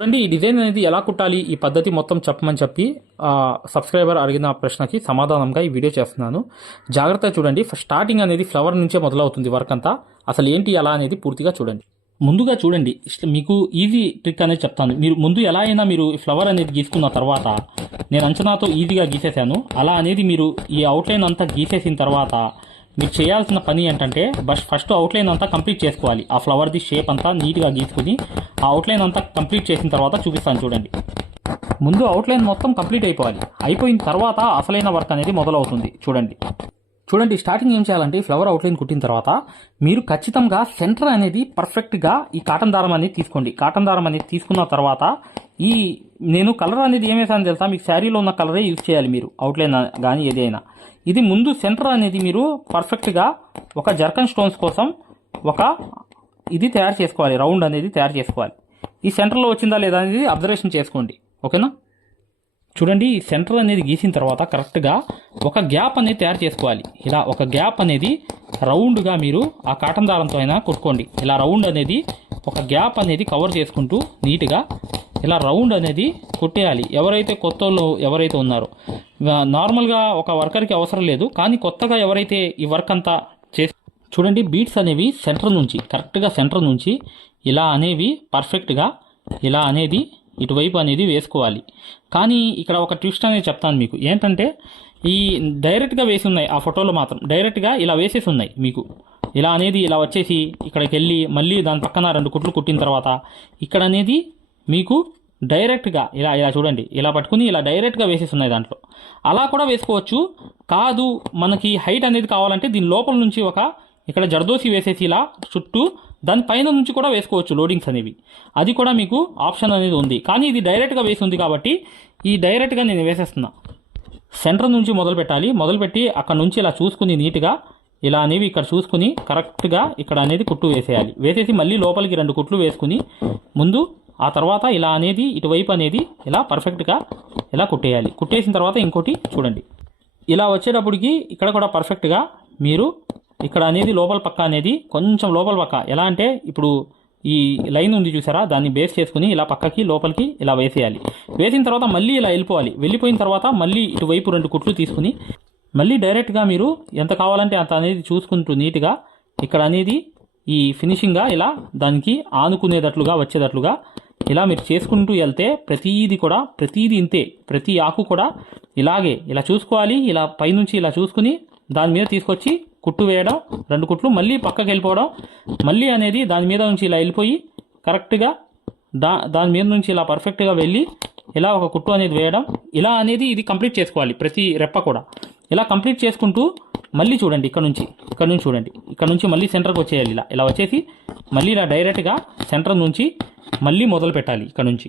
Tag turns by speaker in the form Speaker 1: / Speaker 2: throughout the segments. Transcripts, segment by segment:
Speaker 1: చూడండి ఈ డిజైన్ అనేది ఎలా కుట్టాలి ఈ పద్ధతి మొత్తం చెప్పమని చెప్పి సబ్స్క్రైబర్ అడిగిన ప్రశ్నకి సమాధానంగా ఈ వీడియో చేస్తున్నాను. జాగ్రత్తగా చూడండి స్టార్టింగ్ అనేది ఫ్లవర్ నుంచే మొదలవుతుంది వర్క్ అంతా. అసలు ఏంటి ఎలా అనేది పూర్తిగా చూడండి. ముందుగా చూడండి మీకు ఈజీ ట్రిక్ అనేది చెప్తాను. మీరు ముందు ఎలా అయినా మీరు ఫ్లవర్ అనేది గీసుకున్న తర్వాత నేను అంచనాతో ఈజీగా గీసేశాను. అలా అనేది మీరు ఈ అవుట్లైన్ అంతా గీసేసిన తర్వాత మీరు చేయాల్సిన పని ఏంటంటే బస్ ఫస్ట్ అవుట్లైన్ అంతా కంప్లీట్ చేసుకోవాలి. ఆ ఫ్లవర్ది షేప్ అంతా నీట్గా గీసుకుని ఆ అవుట్లైన్ అంతా కంప్లీట్ చేసిన తర్వాత చూపిస్తాను చూడండి. ముందు అవుట్లైన్ మొత్తం కంప్లీట్ అయిపోవాలి. అయిపోయిన తర్వాత అసలైన వర్క్ అనేది మొదలవుతుంది. చూడండి. చూడండి స్టార్టింగ్ ఏం చేయాలంటే ఫ్లవర్ అవుట్లైన్ కుట్టిన తర్వాత మీరు ఖచ్చితంగా సెంటర్ అనేది పర్ఫెక్ట్గా ఈ కాటన్ దారం అనేది తీసుకోండి. కాటన్ దారం అనేది తీసుకున్న తర్వాత ఈ నేను కలర్ అనేది ఏం తెలుసా? మీకు శారీలో ఉన్న కలరే యూజ్ చేయాలి మీరు అవుట్లైన్ కానీ ఏదైనా. ఇది ముందు సెంటర్ అనేది మీరు పర్ఫెక్ట్గా ఒక జర్కన్ స్టోన్స్ కోసం ఒక ఇది తయారు చేసుకోవాలి రౌండ్ అనేది తయారు చేసుకోవాలి. ఈ సెంటర్లో వచ్చిందా లేదా అనేది అబ్జర్వేషన్ చేసుకోండి. ఓకేనా చూడండి సెంటర్ అనేది గీసిన తర్వాత కరెక్ట్గా ఒక గ్యాప్ అనేది తయారు చేసుకోవాలి. ఇలా ఒక గ్యాప్ అనేది రౌండ్గా మీరు ఆ కాటన్ దారంతో అయినా కుట్టుకోండి. ఇలా రౌండ్ అనేది ఒక గ్యాప్ అనేది కవర్ చేసుకుంటూ నీట్గా ఇలా రౌండ్ అనేది కుట్టేయాలి. ఎవరైతే కొత్త వాళ్ళు ఎవరైతే ఉన్నారో. నార్మల్గా ఒక వర్కర్కి అవసరం లేదు కానీ కొత్తగా ఎవరైతే ఈ వర్క్ అంతా చేసి చూడండి బీట్స్ అనేవి సెంటర్ నుంచి కరెక్ట్గా సెంటర్ నుంచి ఇలా అనేవి పర్ఫెక్ట్గా ఇలా అనేది ఇటువైపు అనేది వేసుకోవాలి. కానీ ఇక్కడ ఒక ట్విస్ట్ అనేది చెప్తాను మీకు. ఏంటంటే ఈ డైరెక్ట్గా వేసి ఉన్నాయి ఆ ఫోటోలో మాత్రం. డైరెక్ట్గా ఇలా వేసేసి ఉన్నాయి మీకు. ఇలా అనేది ఇలా వచ్చేసి ఇక్కడికి వెళ్ళి మళ్ళీ దాని పక్కన రెండు కుట్లు కుట్టిన తర్వాత ఇక్కడ అనేది మీకు డైరెక్ట్గా ఇలా ఇలా చూడండి. ఇలా పట్టుకుని ఇలా డైరెక్ట్గా వేసేసి ఉన్నాయి దాంట్లో. అలా కూడా వేసుకోవచ్చు. కాదు మనకి హైట్ అనేది కావాలంటే దీని లోపల నుంచి ఒక ఇక్కడ జర్దోసి వేసేసి ఇలా చుట్టూ దాని పైన నుంచి కూడా వేసుకోవచ్చు లోడింగ్స్ అనేవి. అది కూడా మీకు ఆప్షన్ అనేది ఉంది. కానీ ఇది డైరెక్ట్గా వేసి ఉంది కాబట్టి ఈ డైరెక్ట్గా నేను వేసేస్తున్నా. సెంటర్ నుంచి మొదలు పెట్టాలి. మొదలుపెట్టి అక్కడ నుంచి ఇలా చూసుకుని నీట్గా ఇలా అనేవి ఇక్కడ చూసుకుని కరెక్ట్గా ఇక్కడ అనేది కుట్టు వేసేయాలి. వేసేసి మళ్ళీ లోపలికి రెండు కుట్లు వేసుకుని ముందు ఆ తర్వాత ఇలా అనేది ఇటువైపు అనేది ఇలా పర్ఫెక్ట్గా ఇలా కుట్టేయాలి. కుట్టేసిన తర్వాత ఇంకోటి చూడండి. ఇలా వచ్చేటప్పటికి ఇక్కడ కూడా పర్ఫెక్ట్గా మీరు ఇక్కడ అనేది లోపల పక్క అనేది కొంచెం లోపల పక్క. ఎలా అంటే ఇప్పుడు ఈ లైన్ ఉంది చూసారా? దాన్ని బేస్ చేసుకుని ఇలా పక్కకి లోపలికి ఇలా వేసేయాలి. వేసిన తర్వాత మళ్ళీ ఇలా వెళ్ళిపోవాలి. వెళ్ళిపోయిన తర్వాత మళ్ళీ ఇటువైపు రెండు కుట్లు తీసుకుని మళ్ళీ డైరెక్ట్గా మీరు ఎంత కావాలంటే అంత అనేది చూసుకుంటూ నీట్గా ఇక్కడ అనేది ఈ ఫినిషింగ్గా ఇలా దానికి ఆనుకునేటట్లుగా వచ్చేటట్లుగా ఇలా మీరు చేసుకుంటూ వెళ్తే ప్రతీది కూడా ప్రతీది ఇంతే. ప్రతి ఆకు కూడా ఇలాగే ఇలా చూసుకోవాలి. ఇలా పైనుంచి ఇలా చూసుకుని దాని మీద తీసుకొచ్చి కుట్టు వేయడం రెండు కుట్లు మళ్ళీ పక్కకి వెళ్ళిపోవడం మళ్ళీ అనేది దాని మీద నుంచి ఇలా వెళ్ళిపోయి కరెక్ట్గా దా దాని మీద నుంచి ఇలా పర్ఫెక్ట్గా వెళ్ళి ఇలా ఒక కుట్టు అనేది వేయడం ఇలా అనేది ఇది కంప్లీట్ చేసుకోవాలి ప్రతి రెప్ప కూడా. ఇలా కంప్లీట్ చేసుకుంటూ మళ్ళీ చూడండి ఇక్కడ నుంచి ఇక్కడ నుంచి చూడండి ఇక్కడ నుంచి మళ్ళీ సెంటర్కి వచ్చేయాలి ఇలా. ఇలా వచ్చేసి మళ్ళీ ఇలా డైరెక్ట్గా సెంటర్ నుంచి మళ్ళీ మొదలు పెట్టాలి ఇక్కడ నుంచి.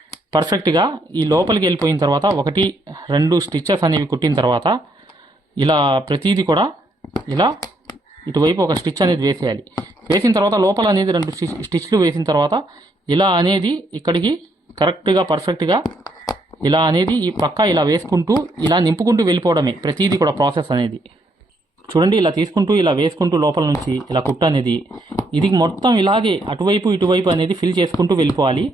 Speaker 1: పర్ఫెక్ట్గా ఈ లోపలికి వెళ్ళిపోయిన తర్వాత ఒకటి రెండు స్టిచ్చెస్ అనేవి కుట్టిన తర్వాత ఇలా ప్రతిదీ కూడా ఇలా ఇటువైపు ఒక స్టిచ్ అనేది వేసేయాలి. వేసిన తర్వాత లోపల అనేది రెండు స్టిచ్లు వేసిన తర్వాత ఇలా అనేది ఇక్కడికి కరెక్ట్గా పర్ఫెక్ట్గా ఇలా అనేది ఈ పక్క ఇలా వేసుకుంటూ ఇలా నింపుకుంటూ వెళ్ళిపోవడమే ప్రతిదీ కూడా ప్రాసెస్ అనేది. చూడండి ఇలా తీసుకుంటూ ఇలా వేసుకుంటూ లోపల నుంచి ఇలా కుట్ట అనేది. ఇది మొత్తం ఇలాగే అటువైపు ఇటువైపు అనేది ఫిల్ చేసుకుంటూ వెళ్ళిపోవాలి.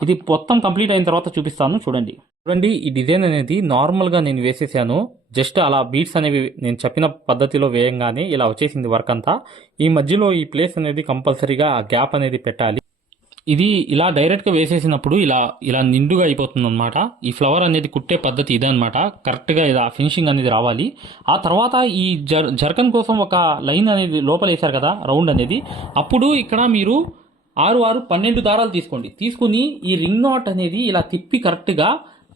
Speaker 1: ఇది మొత్తం కంప్లీట్ అయిన తర్వాత చూపిస్తాను చూడండి. చూడండి ఈ డిజైన్ అనేది నార్మల్గా నేను వేసేసాను. జస్ట్ అలా బీట్స్ అనేవి నేను చెప్పిన పద్ధతిలో వేయంగానే ఇలా వచ్చేసింది వర్క్ అంతా. ఈ మధ్యలో ఈ ప్లేస్ అనేది కంపల్సరీగా గ్యాప్ అనేది పెట్టాలి. ఇది ఇలా డైరెక్ట్గా వేసేసినప్పుడు ఇలా ఇలా నిండుగా అయిపోతుంది అనమాట ఈ ఫ్లవర్ అనేది కుట్టే పద్ధతి ఇదే అనమాట కరెక్ట్గా ఇలా ఫినిషింగ్ అనేది రావాలి. ఆ తర్వాత ఈ జర్ జర్కన్ కోసం ఒక లైన్ అనేది లోపల వేశారు కదా రౌండ్ అనేది. అప్పుడు ఇక్కడ మీరు ఆరు ఆరు పన్నెండు దారాలు తీసుకోండి. తీసుకుని ఈ రింగ్ నాట్ అనేది ఇలా తిప్పి కరెక్ట్గా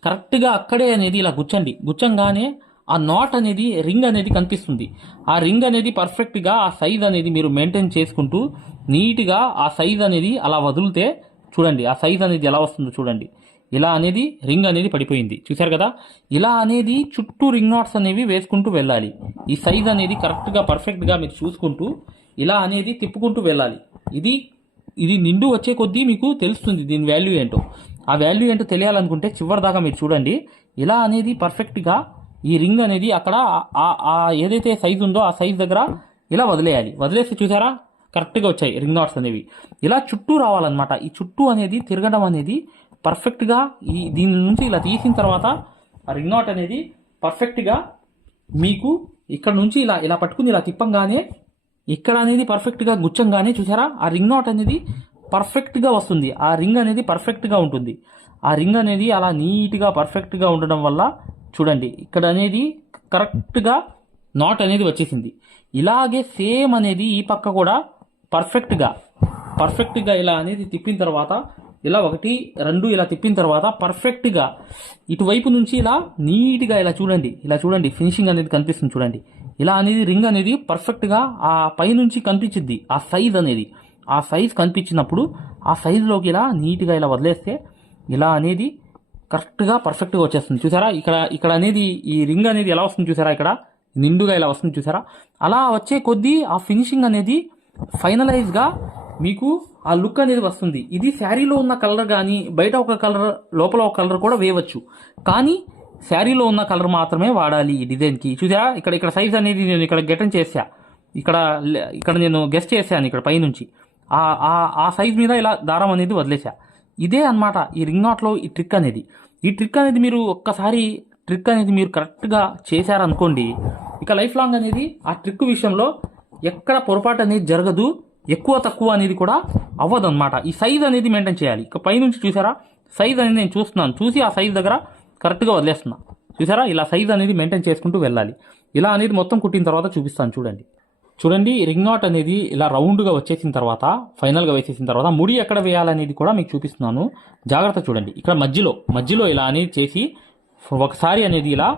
Speaker 1: కరెక్ట్గా అక్కడే అనేది ఇలా గుచ్చండి. గుచ్చంగానే ఆ నాట్ అనేది రింగ్ అనేది కనిపిస్తుంది. ఆ రింగ్ అనేది పర్ఫెక్ట్గా ఆ సైజ్ అనేది మీరు మెయింటైన్ చేసుకుంటూ నీట్గా ఆ సైజ్ అనేది అలా వదిలితే చూడండి ఆ సైజ్ అనేది ఎలా వస్తుందో చూడండి. ఇలా అనేది రింగ్ అనేది పడిపోయింది. చూశారు కదా? ఇలా అనేది చుట్టూ రింగ్ నాట్స్ అనేవి వేసుకుంటూ వెళ్ళాలి. ఈ సైజ్ అనేది కరెక్ట్గా పర్ఫెక్ట్గా మీరు చూసుకుంటూ ఇలా అనేది తిప్పుకుంటూ వెళ్ళాలి. ఇది ఇది నిండు వచ్చే కొద్దీ మీకు తెలుస్తుంది దీని వాల్యూ ఏంటో. ఆ వాల్యూ ఏంటో తెలియాలనుకుంటే చివరి దాకా మీరు చూడండి. ఇలా అనేది పర్ఫెక్ట్గా ఈ రింగ్ అనేది అక్కడ ఆ- ఏదైతే సైజు ఉందో ఆ సైజ్ దగ్గర ఇలా వదిలేయాలి. వదిలేసి చూసారా? కరెక్ట్గా వచ్చాయి రింగ్ నాట్స్ అనేవి. ఇలా చుట్టూ రావాలన్నమాట. ఈ చుట్టూ అనేది తిరగడం అనేది పర్ఫెక్ట్గా ఈ దీని నుంచి ఇలా తీసిన తర్వాత ఆ రింగ్ నాట్ అనేది పర్ఫెక్ట్గా మీకు ఇక్కడ నుంచి ఇలా ఇలా పట్టుకుని ఇలా తిప్పంగానే ఇక్కడ అనేది పర్ఫెక్ట్గా గుచ్చంగానే చూసారా? ఆ రింగ్ నాట్ అనేది పర్ఫెక్ట్గా వస్తుంది. ఆ రింగ్ అనేది పర్ఫెక్ట్గా ఉంటుంది. ఆ రింగ్ అనేది అలా నీట్గా పర్ఫెక్ట్గా ఉండడం వల్ల చూడండి ఇక్కడ అనేది కరెక్ట్గా నాట్ అనేది వచ్చేసింది. ఇలాగే సేమ్ అనేది ఈ పక్క కూడా పర్ఫెక్ట్గా పర్ఫెక్ట్గా ఇలా అనేది తిప్పిన తర్వాత ఇలా ఒకటి రెండు ఇలా తిప్పిన తర్వాత పర్ఫెక్ట్గా ఇటువైపు నుంచి ఇలా నీట్గా ఇలా చూడండి ఇలా చూడండి ఫినిషింగ్ అనేది కనిపిస్తుంది చూడండి. ఇలా అనేది రింగ్ అనేది పర్ఫెక్ట్గా ఆ పైనుంచి కనిపించిద్ది. ఆ సైజ్ అనేది. ఆ సైజ్ కనిపించినప్పుడు ఆ సైజులోకి ఇలా నీట్గా ఇలా వదిలేస్తే ఇలా అనేది కరెక్ట్గా పర్ఫెక్ట్గా వచ్చేస్తుంది. చూసారా? ఇక్కడ ఇక్కడ అనేది ఈ రింగ్ అనేది ఎలా వస్తుంది చూసారా? ఇక్కడ నిండుగా ఇలా వస్తుంది చూసారా? అలా వచ్చే కొద్దీ ఆ ఫినిషింగ్ అనేది ఫైనలైజ్గా మీకు ఆ లుక్ అనేది వస్తుంది. ఇది శారీలో ఉన్న కలర్ కానీ బయట ఒక కలర్ లోపల ఒక కలర్ కూడా వేయవచ్చు. కానీ శారీలో ఉన్న కలర్ మాత్రమే వాడాలి ఈ డిజైన్కి. చూసా ఇక్కడ ఇక్కడ సైజ్ అనేది నేను ఇక్కడ గెటన్ చేసా ఇక్కడ లే- ఇక్కడ నేను గెస్ట్ చేశాను ఇక్కడ పైనుంచి. ఆ ఆ సైజ్ మీద ఇలా దారం అనేది వదిలేసా ఇదే అన్నమాట ఈ రింగ్ నాట్లో ఈ ట్రిక్ అనేది. ఈ ట్రిక్ అనేది మీరు ఒక్కసారి ట్రిక్ అనేది మీరు కరెక్ట్గా చేశారనుకోండి ఇక లైఫ్ లాంగ్ అనేది ఆ ట్రిక్ విషయంలో ఎక్కడ పొరపాటు అనేది జరగదు ఎక్కువ తక్కువ అనేది కూడా అవ్వదు అనమాట ఈ సైజ్ అనేది మెయింటైన్ చేయాలి. ఇక పైనుంచి చూసారా? సైజ్ అనేది నేను చూస్తున్నాను. చూసి ఆ సైజ్ దగ్గర కరెక్ట్గా వదిలేస్తున్నా. చూసారా? ఇలా సైజ్ అనేది మెయింటైన్ చేసుకుంటూ వెళ్ళాలి. ఇలా అనేది మొత్తం కుట్టిన తర్వాత చూపిస్తాను చూడండి. చూడండి రింగ్ నాట్ అనేది ఇలా రౌండ్గా వచ్చేసిన తర్వాత ఫైనల్గా వేసేసిన తర్వాత ముడి ఎక్కడ వేయాలనేది కూడా మీకు చూపిస్తున్నాను. జాగ్రత్త చూడండి. ఇక్కడ మధ్యలో మధ్యలో ఇలా అనేది చేసి ఒకసారి అనేది ఇలా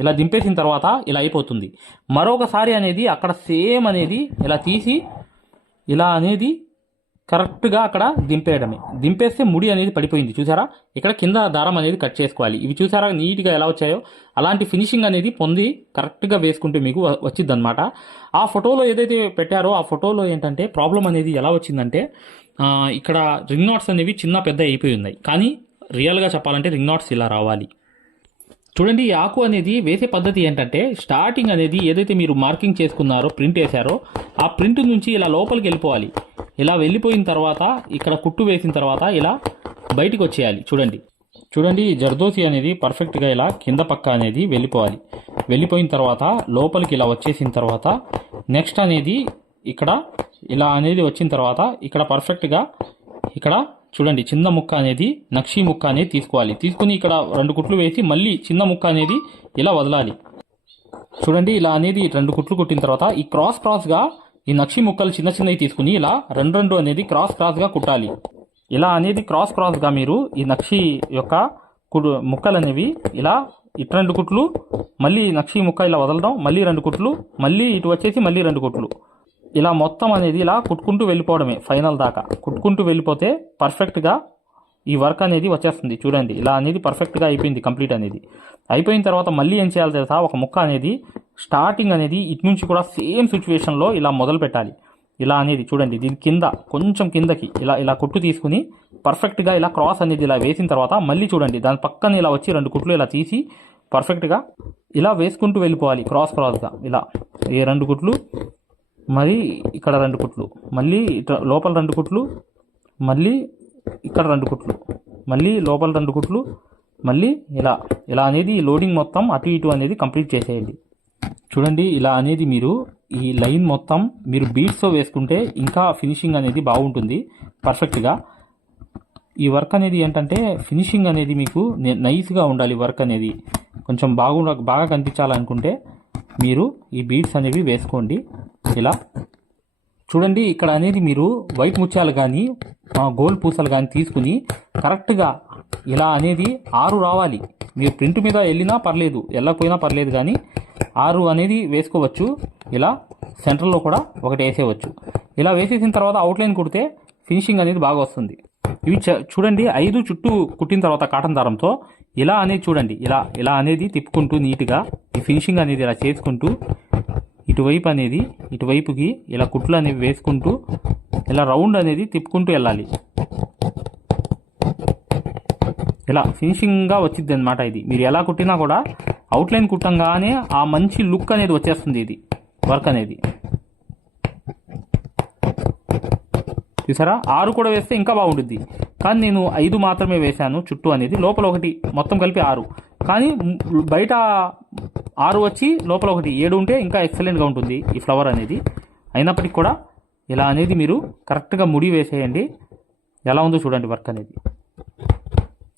Speaker 1: ఇలా దింపేసిన తర్వాత ఇలా అయిపోతుంది. మరొకసారి అనేది అక్కడ సేమ్ అనేది ఇలా తీసి ఇలా అనేది కరెక్ట్గా అక్కడ దింపేయడమే. దింపేస్తే ముడి అనేది పడిపోయింది. చూసారా? ఇక్కడ కింద దారం అనేది కట్ చేసుకోవాలి. ఇవి చూసారా నీట్గా ఎలా వచ్చాయో? అలాంటి ఫినిషింగ్ అనేది పొంది కరెక్ట్గా వేసుకుంటే మీకు వచ్చింది అనమాట ఆ ఫోటోలో ఏదైతే పెట్టారో ఆ ఫోటోలో ఏంటంటే ప్రాబ్లం అనేది ఎలా వచ్చిందంటే ఇక్కడ రింగ్ నాట్స్ అనేవి చిన్న పెద్ద అయిపోయి ఉన్నాయి. కానీ రియల్గా చెప్పాలంటే రింగ్ నాట్స్ ఇలా రావాలి. చూడండి ఈ ఆకు అనేది వేసే పద్ధతి ఏంటంటే స్టార్టింగ్ అనేది ఏదైతే మీరు మార్కింగ్ చేసుకున్నారో ప్రింట్ వేశారో ఆ ప్రింట్ నుంచి ఇలా లోపలికి వెళ్ళిపోవాలి. ఇలా వెళ్ళిపోయిన తర్వాత ఇక్కడ కుట్టు వేసిన తర్వాత ఇలా బయటికి వచ్చేయాలి. చూడండి. చూడండి ఈ జర్దోసి అనేది పర్ఫెక్ట్గా ఇలా కింద పక్క అనేది వెళ్ళిపోవాలి. వెళ్ళిపోయిన తర్వాత లోపలికి ఇలా వచ్చేసిన తర్వాత నెక్స్ట్ అనేది ఇక్కడ ఇలా అనేది వచ్చిన తర్వాత ఇక్కడ పర్ఫెక్ట్గా ఇక్కడ చూడండి చిన్న ముక్క అనేది నక్షి ముక్క అనేది తీసుకోవాలి. తీసుకుని ఇక్కడ రెండు కుట్లు వేసి మళ్ళీ చిన్న ముక్క అనేది ఇలా వదలాలి. చూడండి ఇలా అనేది రెండు కుట్లు కుట్టిన తర్వాత ఈ క్రాస్ క్రాస్గా ఈ నక్షి ముక్కలు చిన్న చిన్నవి తీసుకుని ఇలా రెండు రెండు అనేది క్రాస్ క్రాస్గా కుట్టాలి. ఇలా అనేది క్రాస్ క్రాస్గా మీరు ఈ నక్షి యొక్క కుడు ముక్కలు అనేవి ఇలా ఇటు రెండు కుట్లు మళ్ళీ నక్షి ముక్క ఇలా వదలడం మళ్ళీ రెండు కుట్లు మళ్ళీ ఇటు వచ్చేసి మళ్ళీ రెండు కుట్లు. ఇలా మొత్తం అనేది ఇలా కుట్టుకుంటూ వెళ్ళిపోవడమే ఫైనల్ దాకా. కుట్టుకుంటూ వెళ్ళిపోతే పర్ఫెక్ట్గా ఈ వర్క్ అనేది వచ్చేస్తుంది. చూడండి ఇలా అనేది పర్ఫెక్ట్గా అయిపోయింది కంప్లీట్ అనేది. అయిపోయిన తర్వాత మళ్ళీ ఏం చేయాలి తెలుసా? ఒక ముక్క అనేది స్టార్టింగ్ అనేది ఇటు నుంచి కూడా సేమ్ సిచ్యువేషన్లో ఇలా మొదలు పెట్టాలి. ఇలా అనేది చూడండి దీని కింద కొంచెం కిందకి ఇలా ఇలా కుట్టు తీసుకుని పర్ఫెక్ట్గా ఇలా క్రాస్ అనేది ఇలా వేసిన తర్వాత మళ్ళీ చూడండి దాని పక్కన ఇలా వచ్చి రెండు కుట్లు ఇలా తీసి పర్ఫెక్ట్గా ఇలా వేసుకుంటూ వెళ్ళిపోవాలి క్రాస్ క్రాస్గా ఇలా ఈ రెండు కుట్లు మరి ఇక్కడ రెండు కుట్లు. మళ్ళీ లోపల రెండు కుట్లు మళ్ళీ ఇక్కడ రెండు కుట్లు మళ్ళీ లోపల రెండు కుట్లు మళ్ళీ ఇలా ఇలా అనేది ఈ లోడింగ్ మొత్తం అటు ఇటు అనేది కంప్లీట్ చేసేయండి. చూడండి ఇలా అనేది మీరు ఈ లైన్ మొత్తం మీరు బీట్స్తో వేసుకుంటే ఇంకా ఫినిషింగ్ అనేది బాగుంటుంది పర్ఫెక్ట్గా. ఈ వర్క్ అనేది ఏంటంటే ఫినిషింగ్ అనేది మీకు నైస్గా ఉండాలి వర్క్ అనేది. కొంచెం బాగుండ బాగా కనిపించాలనుకుంటే మీరు ఈ బీడ్స్ అనేవి వేసుకోండి. ఇలా. చూడండి ఇక్కడ అనేది మీరు వైట్ ముత్యాలు కానీ గోల్డ్ పూసలు కానీ తీసుకుని కరెక్ట్గా ఇలా అనేది ఆరు రావాలి. మీరు ప్రింట్ మీద వెళ్ళినా పర్లేదు వెళ్ళకపోయినా పర్లేదు కానీ ఆరు అనేది వేసుకోవచ్చు. ఇలా సెంటర్లో కూడా ఒకటి వేసేయవచ్చు. ఇలా వేసేసిన తర్వాత అవుట్లైన్ కుడితే ఫినిషింగ్ అనేది బాగా వస్తుంది. ఇవి చ- చూడండి ఐదు చుట్టూ కుట్టిన తర్వాత కాటన్ దారంతో ఇలా అనేది చూడండి ఇలా ఇలా అనేది తిప్పుకుంటూ నీట్గా ఈ ఫినిషింగ్ అనేది ఇలా చేసుకుంటూ ఇటువైపు అనేది ఇటువైపుకి ఇలా కుట్లు అనేవి వేసుకుంటూ ఇలా రౌండ్ అనేది తిప్పుకుంటూ వెళ్ళాలి. ఇలా ఫినిషింగ్గా వచ్చింది అనమాట ఇది. మీరు ఎలా కుట్టినా కూడా అవుట్లైన్ కుట్టంగానే ఆ మంచి లుక్ అనేది వచ్చేస్తుంది ఇది వర్క్ అనేది. చూసారా? ఆరు కూడా వేస్తే ఇంకా బాగుంటుంది. కానీ నేను ఐదు మాత్రమే వేశాను. చుట్టూ అనేది లోపల ఒకటి మొత్తం కలిపి ఆరు. కానీ బయట ఆరు వచ్చి లోపల ఒకటి ఏడు ఉంటే ఇంకా ఎక్సలెంట్గా ఉంటుంది ఈ ఫ్లవర్ అనేది. అయినప్పటికీ కూడా ఇలా అనేది మీరు కరెక్ట్గా ముడి వేసేయండి. ఎలా ఉందో చూడండి వర్క్ అనేది.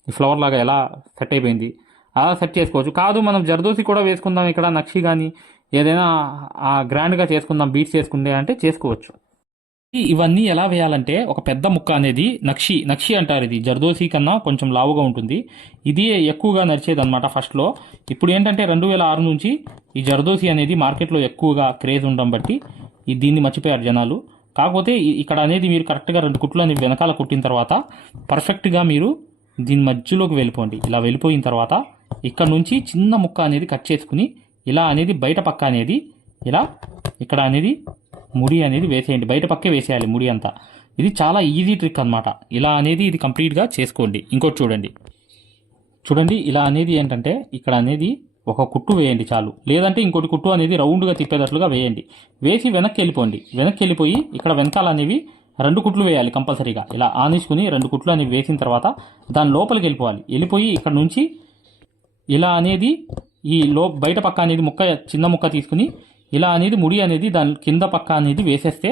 Speaker 1: ఈ ఫ్లవర్ లాగా ఎలా సెట్ అయిపోయింది. అలా సెట్ చేసుకోవచ్చు. కాదు మనం జర్దోసి కూడా వేసుకుందాం ఇక్కడ నక్షి కానీ ఏదైనా గ్రాండ్గా చేసుకుందాం బీట్స్ చేసుకుందే అంటే చేసుకోవచ్చు. ఇవన్నీ ఎలా వేయాలంటే ఒక పెద్ద ముక్క అనేది నక్షి నక్షి అంటారు ఇది. జర్దోసి కన్నా కొంచెం లావుగా ఉంటుంది. ఇది ఎక్కువగా నడిచేది అనమాట ఫస్ట్లో ఇప్పుడు ఏంటంటే రెండు వేల ఆరు నుంచి ఈ జర్దోసి అనేది మార్కెట్లో ఎక్కువగా క్రేజ్ ఉండడం బట్టి ఈ దీన్ని మర్చిపోయారు జనాలు. కాకపోతే ఇక్కడ అనేది మీరు కరెక్ట్గా రెండు కుట్లు అనేవి వెనకాల కుట్టిన తర్వాత పర్ఫెక్ట్గా మీరు దీని మధ్యలోకి వెళ్ళిపోండి. ఇలా వెళ్ళిపోయిన తర్వాత ఇక్కడ నుంచి చిన్న ముక్క అనేది కట్ చేసుకుని ఇలా అనేది బయట పక్క అనేది ఇలా ఇక్కడ అనేది ముడి అనేది వేసేయండి. బయట పక్కే వేసేయాలి ముడి అంతా. ఇది చాలా ఈజీ ట్రిక్ అన్నమాట. ఇలా అనేది ఇది కంప్లీట్గా చేసుకోండి. ఇంకోటి చూడండి. చూడండి ఇలా అనేది ఏంటంటే ఇక్కడ అనేది ఒక కుట్టు వేయండి చాలు. లేదంటే ఇంకోటి కుట్టు అనేది రౌండ్గా తిప్పేటట్లుగా వేయండి. వేసి వెనక్కి వెళ్ళిపోండి. వెనక్కి వెళ్ళిపోయి ఇక్కడ వెనకాల అనేవి రెండు కుట్లు వేయాలి కంపల్సరీగా. ఇలా ఆనేసుకుని రెండు కుట్లు అనేవి వేసిన తర్వాత దాని లోపలికి వెళ్ళిపోవాలి. వెళ్ళిపోయి ఇక్కడ నుంచి ఇలా అనేది ఈ లో బయట పక్క అనేది ముక్క చిన్న ముక్క తీసుకుని ఇలా అనేది ముడి అనేది దాని కింద పక్క అనేది వేసేస్తే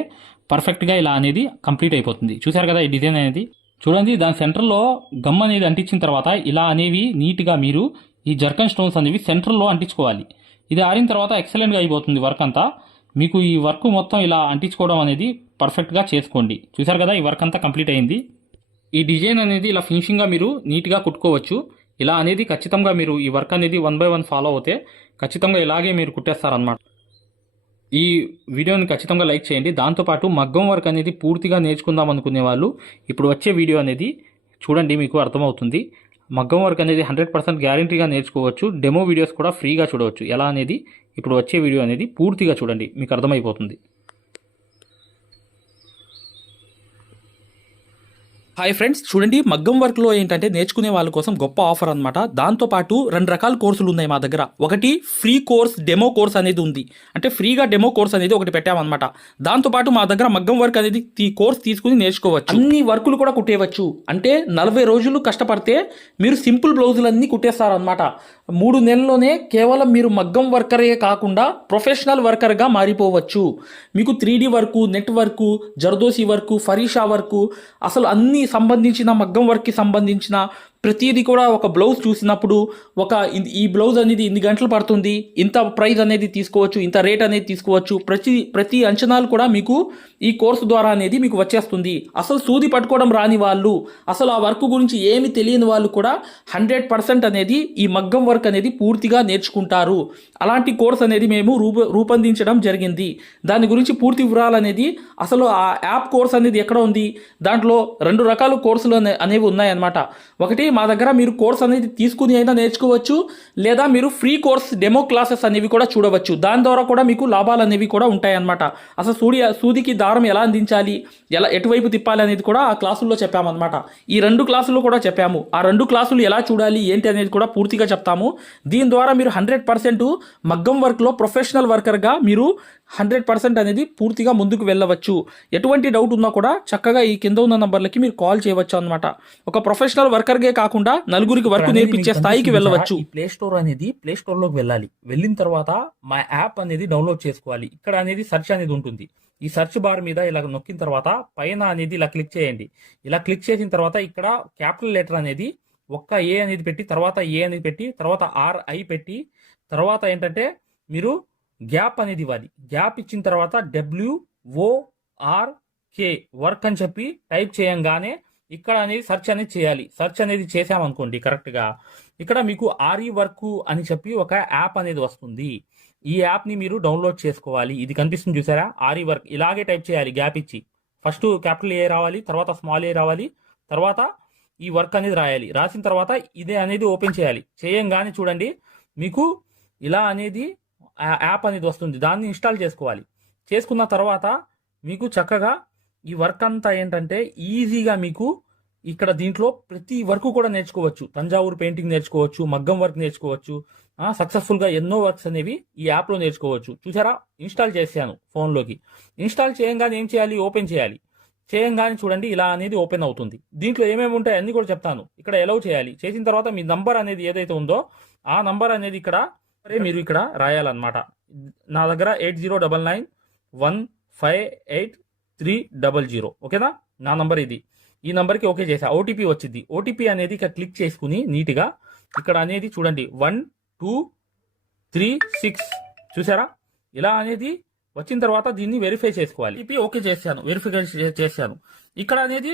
Speaker 1: పర్ఫెక్ట్గా ఇలా అనేది కంప్లీట్ అయిపోతుంది. చూశారు కదా ఈ డిజైన్ అనేది? చూడండి దాని సెంటర్లో గమ్ అనేది అంటించిన తర్వాత ఇలా అనేవి నీట్గా మీరు ఈ జర్కన్ స్టోన్స్ అనేవి సెంటర్లో అంటించుకోవాలి. ఇది ఆరిన తర్వాత ఎక్సలెంట్గా అయిపోతుంది వర్క్ అంతా. మీకు ఈ వర్క్ మొత్తం ఇలా అంటించుకోవడం అనేది పర్ఫెక్ట్గా చేసుకోండి. చూశారు కదా ఈ వర్క్ అంతా కంప్లీట్ అయింది. ఈ డిజైన్ అనేది ఇలా ఫినిషింగ్గా మీరు నీట్గా కుట్టుకోవచ్చు. ఇలా అనేది ఖచ్చితంగా మీరు ఈ వర్క్ అనేది వన్ బై వన్ ఫాలో అవుతే ఖచ్చితంగా ఇలాగే మీరు కుట్టేస్తారనమాట ఈ వీడియోని ఖచ్చితంగా లైక్ చేయండి. దాంతోపాటు మగ్గం వర్క్ అనేది పూర్తిగా నేర్చుకుందాం అనుకునే వాళ్ళు ఇప్పుడు వచ్చే వీడియో అనేది చూడండి మీకు అర్థమవుతుంది. మగ్గం వర్క్ అనేది హండ్రెడ్ పర్సెంట్ గ్యారంటీగా నేర్చుకోవచ్చు. డెమో వీడియోస్ కూడా ఫ్రీగా చూడవచ్చు. ఎలా అనేది ఇప్పుడు వచ్చే వీడియో అనేది పూర్తిగా చూడండి మీకు అర్థమైపోతుంది.
Speaker 2: హాయ్ ఫ్రెండ్స్ చూడండి మగ్గం వర్క్లో ఏంటంటే నేర్చుకునే వాళ్ళ కోసం గొప్ప ఆఫర్ అనమాట దాంతోపాటు రెండు రకాల కోర్సులు ఉన్నాయి మా దగ్గర. ఒకటి ఫ్రీ కోర్స్ డెమో కోర్స్ అనేది ఉంది. అంటే ఫ్రీగా డెమో కోర్స్ అనేది ఒకటి పెట్టామన్నమాట. దాంతోపాటు మా దగ్గర మగ్గం వర్క్ అనేది ఈ కోర్స్ తీసుకుని నేర్చుకోవచ్చు. అన్ని వర్కులు కూడా కుట్టేయవచ్చు. అంటే నలభై రోజులు కష్టపడితే మీరు సింపుల్ బ్లౌజులన్నీ కుట్టేస్తారనమాట మూడు నెలల్లోనే కేవలం మీరు మగ్గం వర్కరే కాకుండా ప్రొఫెషనల్ వర్కర్గా మారిపోవచ్చు. మీకు three D work net work zardosi work ఫరీషా work అసలు అన్ని సంబంధించిన మగ్గం వర్క్కి సంబంధించిన ప్రతిదీ కూడా ఒక బ్లౌజ్ చూసినప్పుడు ఒక ఈ బ్లౌజ్ అనేది ఇన్ని గంటలు పడుతుంది ఇంత ప్రైస్ అనేది తీసుకోవచ్చు ఇంత రేట్ అనేది తీసుకోవచ్చు ప్రతి ప్రతి అంచనాలు కూడా మీకు ఈ కోర్సు ద్వారా అనేది మీకు వచ్చేస్తుంది. అసలు సూది పట్టుకోవడం రాని వాళ్ళు అసలు ఆ వర్క్ గురించి ఏమి తెలియని వాళ్ళు కూడా హండ్రెడ్ పర్సెంట్ అనేది ఈ మగ్గం వర్క్ అనేది పూర్తిగా నేర్చుకుంటారు. అలాంటి కోర్స్ అనేది మేము రూప రూపొందించడం జరిగింది. దాని గురించి పూర్తి వివరాలు అనేది అసలు ఆ యాప్ కోర్స్ అనేది ఎక్కడ ఉంది దాంట్లో రెండు రకాల కోర్సులు అనే- అనేవి ఉన్నాయన్నమాట. ఒకటి మా దగ్గర మీరు కోర్స్ అనేది తీసుకుని అయినా నేర్చుకోవచ్చు లేదా మీరు ఫ్రీ కోర్స్ డెమో క్లాసెస్ అనేవి కూడా చూడవచ్చు. దాని ద్వారా కూడా మీకు లాభాలు అనేవి కూడా ఉంటాయన్నమాట. అసలు సూడి సూదికి దారం ఎలా అందించాలి ఎలా ఎటువైపు తిప్పాలి అనేది కూడా ఆ క్లాసుల్లో చెప్పామన్నమాట. ఈ రెండు క్లాసుల్లో కూడా చెప్పాము. ఆ రెండు క్లాసులు ఎలా చూడాలి ఏంటి అనేది కూడా పూర్తిగా చెప్తాము. దీని ద్వారా మీరు హండ్రెడ్ పర్సెంట్ మగ్గం వర్క్లో ప్రొఫెషనల్ వర్కర్గా మీరు
Speaker 3: హండ్రెడ్ పర్సెంట్ అనేది పూర్తిగా ముందుకు వెళ్ళవచ్చు. ఎటువంటి డౌట్ ఉన్నా కూడా చక్కగా ఈ కింద ఉన్న నంబర్లకి మీరు కాల్ చేయవచ్చు అనమాట ఒక ప్రొఫెషనల్ వర్కర్గే కాకుండా నలుగురికి వర్క్ నేర్పించే స్థాయికి వెళ్ళవచ్చు.
Speaker 1: ప్లే స్టోర్ అనేది ప్లే స్టోర్లోకి వెళ్ళాలి. వెళ్ళిన తర్వాత మా యాప్ అనేది డౌన్లోడ్ చేసుకోవాలి. ఇక్కడ అనేది సెర్చ్ అనేది ఉంటుంది. ఈ సెర్చ్ బార్ మీద ఇలా నొక్కిన తర్వాత పైన అనేది ఇలా క్లిక్ చేయండి. ఇలా క్లిక్ చేసిన తర్వాత ఇక్కడ క్యాపిటల్ లెటర్ అనేది ఒక్క ఏ అనేది పెట్టి తర్వాత ఏ అనేది పెట్టి తర్వాత ఆర్ ఐ పెట్టి తర్వాత ఏంటంటే మీరు గ్యాప్ అనేది ఇవ్వాలి. గ్యాప్ ఇచ్చిన తర్వాత డబ్ల్యూ ఓ కే వర్క్ అని చెప్పి టైప్ చేయంగానే ఇక్కడ అనేది సెర్చ్ అనేది చేయాలి. సెర్చ్ అనేది చేసామనుకోండి కరెక్ట్గా. ఇక్కడ మీకు ఆర్ఈ వర్క్ అని చెప్పి ఒక యాప్ అనేది వస్తుంది. ఈ యాప్ని మీరు డౌన్లోడ్ చేసుకోవాలి. ఇది కనిపిస్తుంది చూసారా? RE work. ఇలాగే టైప్ చేయాలి. గ్యాప్ ఇచ్చి. ఫస్ట్ క్యాపిటల్ ఏ రావాలి? తర్వాత స్మాల్ ఏ రావాలి? తర్వాత ఈ వర్క్ అనేది రాయాలి. రాసిన తర్వాత ఇదే అనేది ఓపెన్ చేయాలి. చేయంగానే చూడండి. మీకు ఇలా అనేది యాప్ అనేది వస్తుంది. దాన్ని ఇన్స్టాల్ చేసుకోవాలి. చేసుకున్న తర్వాత మీకు చక్కగా ఈ వర్క్ అంతా ఏంటంటే ఈజీగా మీకు ఇక్కడ దీంట్లో ప్రతి వర్క్ కూడా నేర్చుకోవచ్చు. తంజావూరు పెయింటింగ్ నేర్చుకోవచ్చు మగ్గం వర్క్ నేర్చుకోవచ్చు సక్సెస్ఫుల్గా ఎన్నో వర్క్స్ అనేవి ఈ యాప్లో నేర్చుకోవచ్చు. చూసారా? ఇన్స్టాల్ చేశాను ఫోన్లోకి. ఇన్స్టాల్ చేయంగానే ఏం చేయాలి? ఓపెన్ చేయాలి. చేయంగానే చూడండి ఇలా అనేది ఓపెన్ అవుతుంది. దీంట్లో ఏమేమి ఉంటాయి అన్ని కూడా చెప్తాను. ఇక్కడ ఎలవ్ చేయాలి. చేసిన తర్వాత మీ నంబర్ అనేది ఏదైతే ఉందో ఆ నంబర్ అనేది ఇక్కడ సరే మీరు ఇక్కడ రాయాలన్నమాట. నా దగ్గర eight zero double nine one five eight three double zero. ఓకేనా? నా నంబర్ ఇది. ఈ నంబర్కి ఓకే చేసా. ఓటీపీ వచ్చింది. ఓటీపీ అనేది ఇక్కడ క్లిక్ చేసుకుని నీట్గా ఇక్కడ అనేది చూడండి. One two three six. చూసారా? ఇలా అనేది వచ్చిన తర్వాత దీన్ని వెరిఫై చేసుకోవాలి. ఓటీపీ ఓకే చేశాను. వెరిఫికేషన్ చేశాను. ఇక్కడ అనేది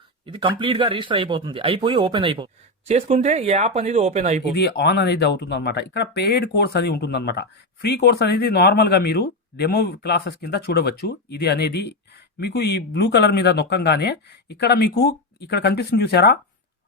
Speaker 1: ఇది కంప్లీట్గా రిజిస్టర్ అయిపోతుంది. అయిపోయి ఓపెన్ అయిపోతుంది. చేసుకుంటే ఈ యాప్ అనేది ఓపెన్ అయిపోతుంది. ఇది ఆన్ అనేది అవుతుంది అనమాట ఇక్కడ పెయిడ్ కోర్స్ అని ఉంటుంది అనమాట ఫ్రీ కోర్స్ అనేది నార్మల్గా మీరు డెమో క్లాసెస్ కింద చూడవచ్చు. ఇది అనేది మీకు ఈ బ్లూ కలర్ మీద నొక్కంగానే ఇక్కడ మీకు ఇక్కడ కనిపిస్తుంది చూసారా?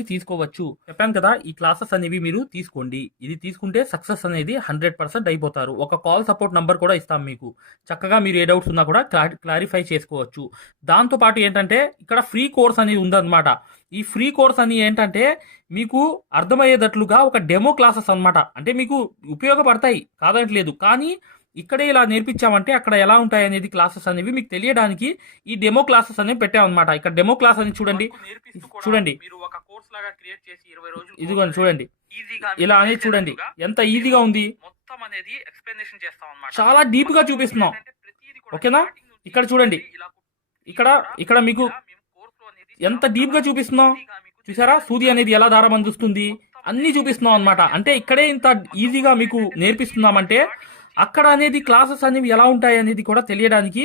Speaker 1: తీసుకోవచ్చు. చెప్పాను కదా ఈ క్లాసెస్ అనేవి మీరు తీసుకోండి. ఇది తీసుకుంటే సక్సెస్ అనేది హండ్రెడ్ పర్సెంట్ అయిపోతారు. ఒక కాల్ సపోర్ట్ నంబర్ కూడా ఇస్తాం మీకు. చక్కగా మీరు ఏ డౌట్స్ ఉన్నా కూడా క్లా- క్లారిఫై చేసుకోవచ్చు. దాంతోపాటు ఏంటంటే ఇక్కడ ఫ్రీ కోర్స్ అనేది ఉందన్నమాట. ఈ ఫ్రీ కోర్స్ అని ఏంటంటే మీకు అర్థమయ్యేటట్లుగా ఒక డెమో క్లాసెస్ అన్నమాట. అంటే మీకు ఉపయోగపడతాయి కాదంటలేదు. కానీ ఇక్కడే ఇలా నేర్పించామంటే అక్కడ ఎలా ఉంటాయి అనేది క్లాసెస్ అనేవి మీకు తెలియడానికి ఈ డెమో క్లాసెస్ అనేవి పెట్టామన్నమాట. ఇక్కడ డెమో క్లాస్ అని చూడండి. చూడండి. మీరు లాగా క్రియేట్ చేసి ఇరవై రోజులు
Speaker 3: ఇదిగోండి చూడండి.
Speaker 1: ఈజీగా
Speaker 3: ఇలా అనేది చూడండి. ఎంత ఈజీగా ఉంది?
Speaker 1: మొత్తం అనేది ఎక్స్ప్లెనేషన్ చేస్తాం అన్నమాట
Speaker 3: చాలా డీప్గా చూపిస్తున్నాం. ఓకేనా? ఇక్కడ చూడండి. ఇక్కడ ఇక్కడ మీకు ఎంత డీప్గా చూపిస్తున్నాం? చూసారా? సూది అనేది ఎలా దారం అందిస్తుంది? అన్ని చూపిస్తున్నాం అన్నమాట. అంటే ఇక్కడే ఇంత ఈజీగా మీకు నేర్పిస్తున్నామంటే అక్కడ అనేది క్లాసెస్ అనేవి ఎలా ఉంటాయి అనేది కూడా తెలియడానికి